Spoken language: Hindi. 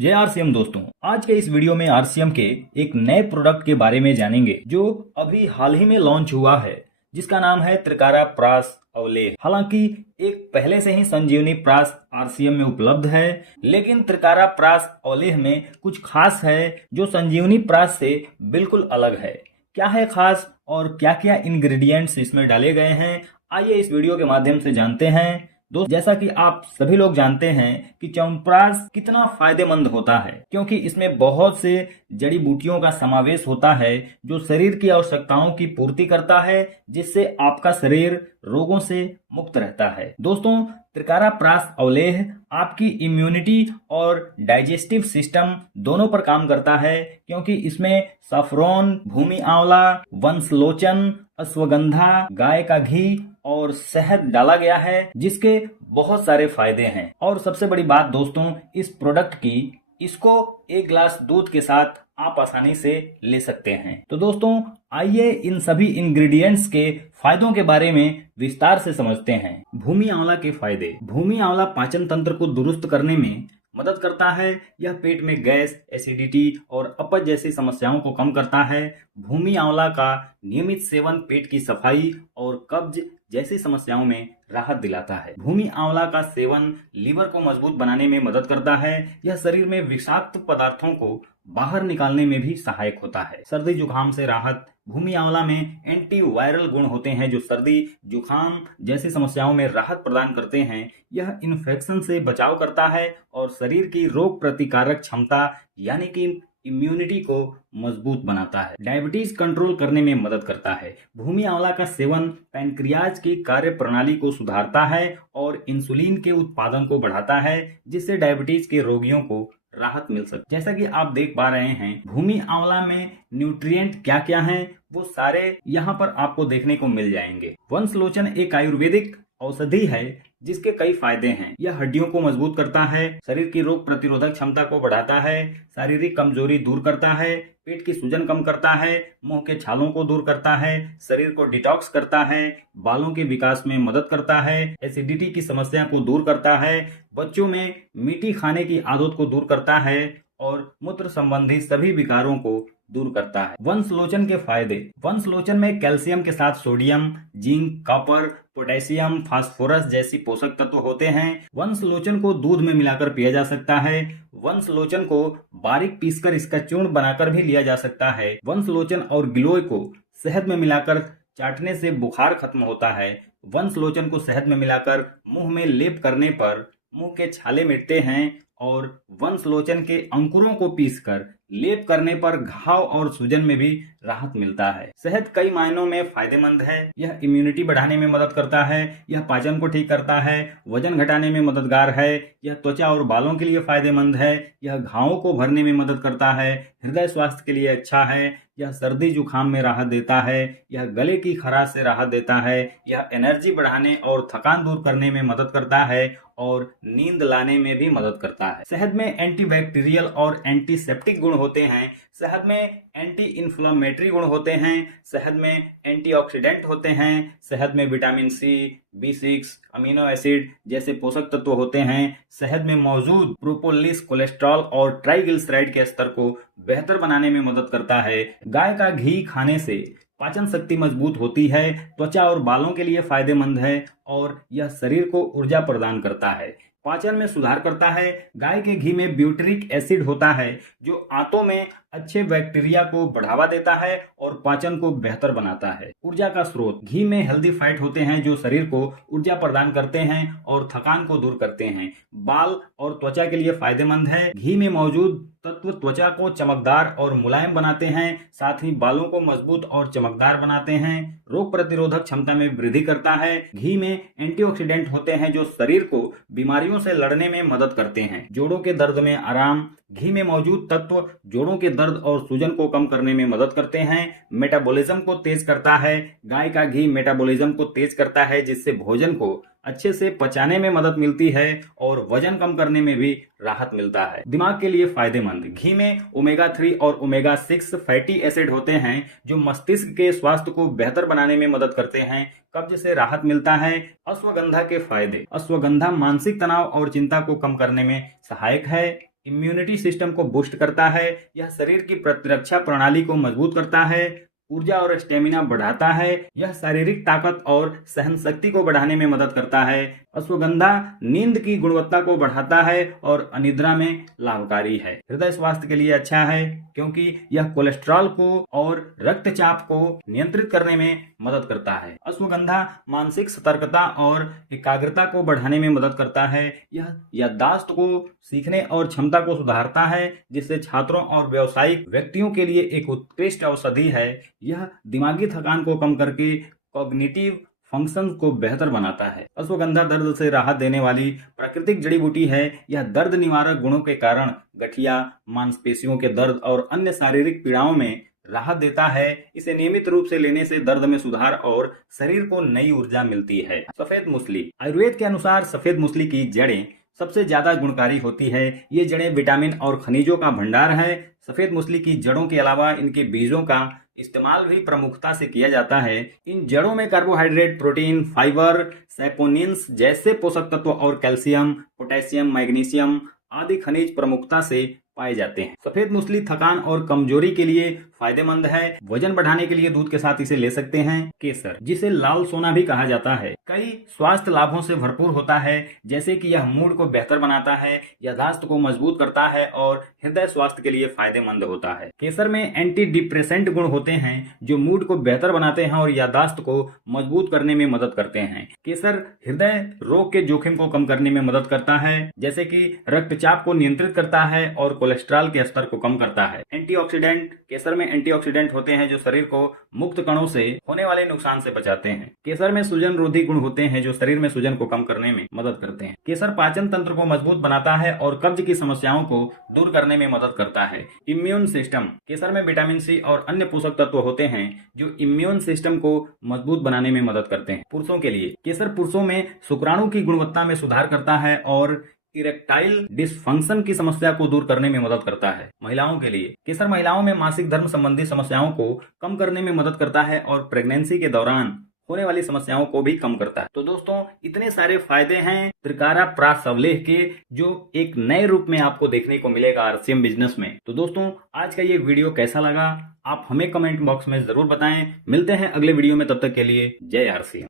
जय आरसीएम दोस्तों, आज के इस वीडियो में आरसीएम के एक नए प्रोडक्ट के बारे में जानेंगे जो अभी हाल ही में लॉन्च हुआ है, जिसका नाम है त्रिकारा प्रास अवलेह। हालांकि एक पहले से ही संजीवनी प्रास आरसीएम में उपलब्ध है, लेकिन त्रिकारा प्रास अवलेह में कुछ खास है जो संजीवनी प्रास से बिल्कुल अलग है। क्या है खास और क्या क्या इंग्रेडिएंट्स इसमें डाले गए हैं, आइए इस वीडियो के माध्यम से जानते हैं। दोस्त, जैसा कि आप सभी लोग जानते हैं कि च्यवनप्राश कितना फायदेमंद होता है, क्योंकि इसमें बहुत से जड़ी बूटियों का समावेश होता है जो शरीर की आवश्यकताओं की पूर्ति करता है, जिससे आपका शरीर रोगों से मुक्त रहता है। दोस्तों, त्रिकारा प्रास अवलेह आपकी इम्यूनिटी और डाइजेस्टिव सिस्टम दोनों पर काम करता है, क्योंकि इसमें सफरोन, भूमि आंवला, वंशलोचन, अश्वगंधा, गाय का घी और शहद डाला गया है, जिसके बहुत सारे फायदे हैं। और सबसे बड़ी बात दोस्तों, इस प्रोडक्ट की, इसको एक गिलास दूध के साथ आप आसानी से ले सकते हैं। तो दोस्तों, आइए इन सभी इंग्रेडिएंट्स के फायदों के बारे में विस्तार से समझते हैं। भूमि आंवला के फायदे। भूमि आंवला पाचन तंत्र को दुरुस्त करने में मदद करता है। यह पेट में गैस, एसिडिटी और अपच जैसी समस्याओं को कम करता है। भूमि आंवला का नियमित सेवन पेट की सफाई और कब्ज जैसी समस्याओं में राहत दिलाता है। भूमि आंवला का सेवन लीवर को मजबूत बनाने में मदद करता है। यह शरीर में विषाक्त पदार्थों को बाहर निकालने में भी सहायक होता है। सर्दी जुकाम से राहत। भूमि आंवला में एंटी वायरल गुण होते हैं जो सर्दी जुकाम जैसी समस्याओं में राहत प्रदान करते हैं। यह इन्फेक्शन से बचाव करता है और शरीर की रोग प्रतिकारक क्षमता यानी कि इम्यूनिटी को मजबूत बनाता है। डायबिटीज कंट्रोल करने में मदद करता है। भूमि आंवला का सेवन पैनक्रियाज की कार्य प्रणाली को सुधारता है और इंसुलिन के उत्पादन को बढ़ाता है, जिससे डायबिटीज के रोगियों को राहत मिल सकती है। जैसा कि आप देख पा रहे हैं, भूमि आंवला में न्यूट्रिएंट क्या क्या हैं, वो सारे यहाँ पर आपको देखने को मिल जाएंगे। वंशलोचन एक आयुर्वेदिक औषधि है जिसके कई फायदे हैं। यह हड्डियों को मजबूत करता है, शरीर की रोग प्रतिरोधक क्षमता को बढ़ाता है, शारीरिक कमजोरी दूर करता है, पेट की सूजन कम करता है, मुंह के छालों को दूर करता है, शरीर को डिटॉक्स करता है, बालों के विकास में मदद करता है, एसिडिटी की समस्या को दूर करता है, बच्चों में मीठी खाने की आदत को दूर करता है और मूत्र संबंधी सभी विकारों को दूर करता है। वंशलोचन के फायदे। वंशलोचन में कैल्शियम के साथ sodium, zinc, copper, potassium, phosphorus जैसी पोषक तत्व होते हैं। वंशलोचन को दूध में मिलाकर पिया जा सकता है। वंशलोचन को बारीक पीसकर इसका चूर्ण बनाकर भी लिया जा सकता है। वंशलोचन और गिलोय को शहद में मिलाकर चाटने से बुखार खत्म होता है। वंशलोचन को शहद में मिलाकर मुंह में लेप करने पर मुंह के छाले मिटते हैं और वंशलोचन के अंकुरों को पीसकर लेप करने पर घाव और सूजन में भी राहत मिलता है। शहद कई मायनों में फायदेमंद है। यह इम्यूनिटी बढ़ाने में मदद करता है, यह पाचन को ठीक करता है, वजन घटाने में मददगार है, यह त्वचा और बालों के लिए फायदेमंद है, यह घावों को भरने में मदद करता है, हृदय स्वास्थ्य के लिए अच्छा है, यह सर्दी जुकाम में राहत देता है, यह गले की खराश से राहत देता है, यह एनर्जी बढ़ाने और थकान दूर करने में मदद करता है और नींद लाने में भी मदद करता है। शहद में एंटीबैक्टीरियल और एंटीसेप्टिक गुण होते हैं। शहद में एंटी इन्फ्लेमेटरी गुण होते हैं। शहद में एंटीऑक्सीडेंट होते हैं। शहद में vitamin C, B6, amino acid जैसे पोषक तत्व होते हैं। शहद में मौजूद प्रोपोलिस कोलेस्ट्रॉल और ट्राइग्लिसराइड के स्तर को बेहतर बनाने में मदद करता है। गाय का घी खाने से पाचन शक्ति मजबूत होती है, त्वचा और बालों के लिए फायदेमंद है और यह शरीर को ऊर्जा प्रदान करता है। पाचन में सुधार करता है। गाय के घी में ब्यूटरिक एसिड होता है जो आंतों में अच्छे बैक्टीरिया को बढ़ावा देता है और पाचन को बेहतर बनाता है। ऊर्जा का स्रोत। घी में हेल्दी फैट होते हैं जो शरीर को ऊर्जा प्रदान करते हैं और थकान को दूर करते हैं। बाल और त्वचा के लिए फायदेमंद है। घी में मौजूद तत्व त्वचा को चमकदार और मुलायम बनाते हैं, साथ ही बालों को मजबूत और चमकदार बनाते हैं। रोग प्रतिरोधक क्षमता में वृद्धि करता है। घी में एंटीऑक्सीडेंट होते हैं जो शरीर को बीमारियों से लड़ने में मदद करते हैं। जोड़ों के दर्द में आराम। घी में मौजूद तत्व जोड़ों के दर्द और सूजन को कम करने में मदद करते हैं। मेटाबॉलिज्म को तेज करता है। गाय का घी मेटाबॉलिज्म को तेज करता है, जिससे भोजन को अच्छे से पचाने में मदद मिलती है और वजन कम करने में भी राहत मिलता है। दिमाग के लिए फायदेमंद। घी में ओमेगा 3 और ओमेगा 6 फैटी एसिड होते हैं जो मस्तिष्क के स्वास्थ्य को बेहतर बनाने में मदद करते हैं। कब्ज से राहत मिलता है। अश्वगंधा के फायदे। अश्वगंधा मानसिक तनाव और चिंता को कम करने में सहायक है। इम्यूनिटी सिस्टम को बूस्ट करता है। यह शरीर की प्रतिरक्षा प्रणाली को मजबूत करता है, ऊर्जा और स्टेमिना बढ़ाता है। यह शारीरिक ताकत और सहन शक्ति को बढ़ाने में मदद करता है। अश्वगंधा नींद की गुणवत्ता को बढ़ाता है और अनिद्रा में लाभकारी है। हृदय स्वास्थ्य के लिए अच्छा है क्योंकि यह कोलेस्ट्रॉल को और रक्तचाप को नियंत्रित करने में मदद करता है। अश्वगंधा मानसिक सतर्कता और एकाग्रता को बढ़ाने में मदद करता है। यह याददाश्त को सीखने और क्षमता को सुधारता है, जिससे छात्रों और व्यावसायिक व्यक्तियों के लिए एक उत्कृष्ट औषधि है। यह दिमागी थकान को कम करके कॉग्निटिव फंक्शन को बेहतर बनाता है। अश्वगंधा दर्द से राहत देने वाली प्राकृतिक जड़ी बूटी है। यह दर्द निवारक गुणों के कारण गठिया, मांसपेशियों के दर्द और अन्य शारीरिक पीड़ाओं में राहत देता है। इसे नियमित रूप से लेने से दर्द में सुधार और शरीर को नई ऊर्जा मिलती है। सफेद मूसली। आयुर्वेद के अनुसार सफेद मूसली की जड़ें सबसे ज्यादा गुणकारी होती है। ये जड़ें विटामिन और खनिजों का भंडार है। सफेद मूसली की जड़ों के अलावा इनके बीजों का इस्तेमाल भी प्रमुखता से किया जाता है। इन जड़ों में कार्बोहाइड्रेट, प्रोटीन, फाइबर, सैपोनिन्स जैसे पोषक तत्व और कैल्शियम, पोटेशियम, मैग्नीशियम आदि खनिज प्रमुखता से पाए जाते हैं। सफेद मूसली थकान और कमजोरी के लिए फायदेमंद है। वजन बढ़ाने के लिए दूध के साथ इसे ले सकते हैं। केसर, जिसे लाल सोना भी कहा जाता है, कई स्वास्थ्य लाभों से भरपूर होता है, जैसे कि यह मूड को बेहतर बनाता है, याददाश्त को मजबूत करता है और हृदय स्वास्थ्य के लिए फायदेमंद होता है। केसर में एंटी डिप्रेसेंट गुण होते हैं जो मूड को बेहतर बनाते हैं और याददाश्त को मजबूत करने में मदद करते हैं। केसर हृदय रोग के जोखिम को कम करने में मदद करता है, जैसे कि रक्तचाप को नियंत्रित करता है और कोलेस्ट्रॉल के स्तर को कम करता है। एंटीऑक्सीडेंट, केसर में एंटीऑक्सीडेंट होते हैं जो शरीर को मुक्त कणों से होने वाले नुकसान से बचाते हैं। केसर में सूजन रोधी गुण होते हैं जो शरीर में सूजन को कम करने में मदद करते हैं। केसर पाचन तंत्र को मजबूत बनाता है और कब्ज की समस्याओं को दूर करने में मदद करता है। इम्यून सिस्टम, केसर में विटामिन सी और अन्य पोषक तत्व होते हैं जो इम्यून सिस्टम को मजबूत बनाने में मदद करते हैं। पुरुषों के लिए केसर पुरुषों में शुक्राणु की गुणवत्ता में सुधार करता है और इरेक्टाइल डिसफंक्शन की समस्या को दूर करने में मदद करता है। महिलाओं के लिए केसर महिलाओं में मासिक धर्म संबंधी समस्याओं को कम करने में मदद करता है और प्रेगनेंसी के दौरान होने वाली समस्याओं को भी कम करता है। तो दोस्तों, इतने सारे फायदे हैं त्रिकारा प्रास अवलेह के, जो एक नए रूप में आपको देखने को मिलेगा आरसीएम बिजनेस में। तो दोस्तों, आज का ये वीडियो कैसा लगा आप हमें कमेंट बॉक्स में जरूर बताएं। मिलते हैं अगले वीडियो में, तब तक के लिए जय आरसीएम।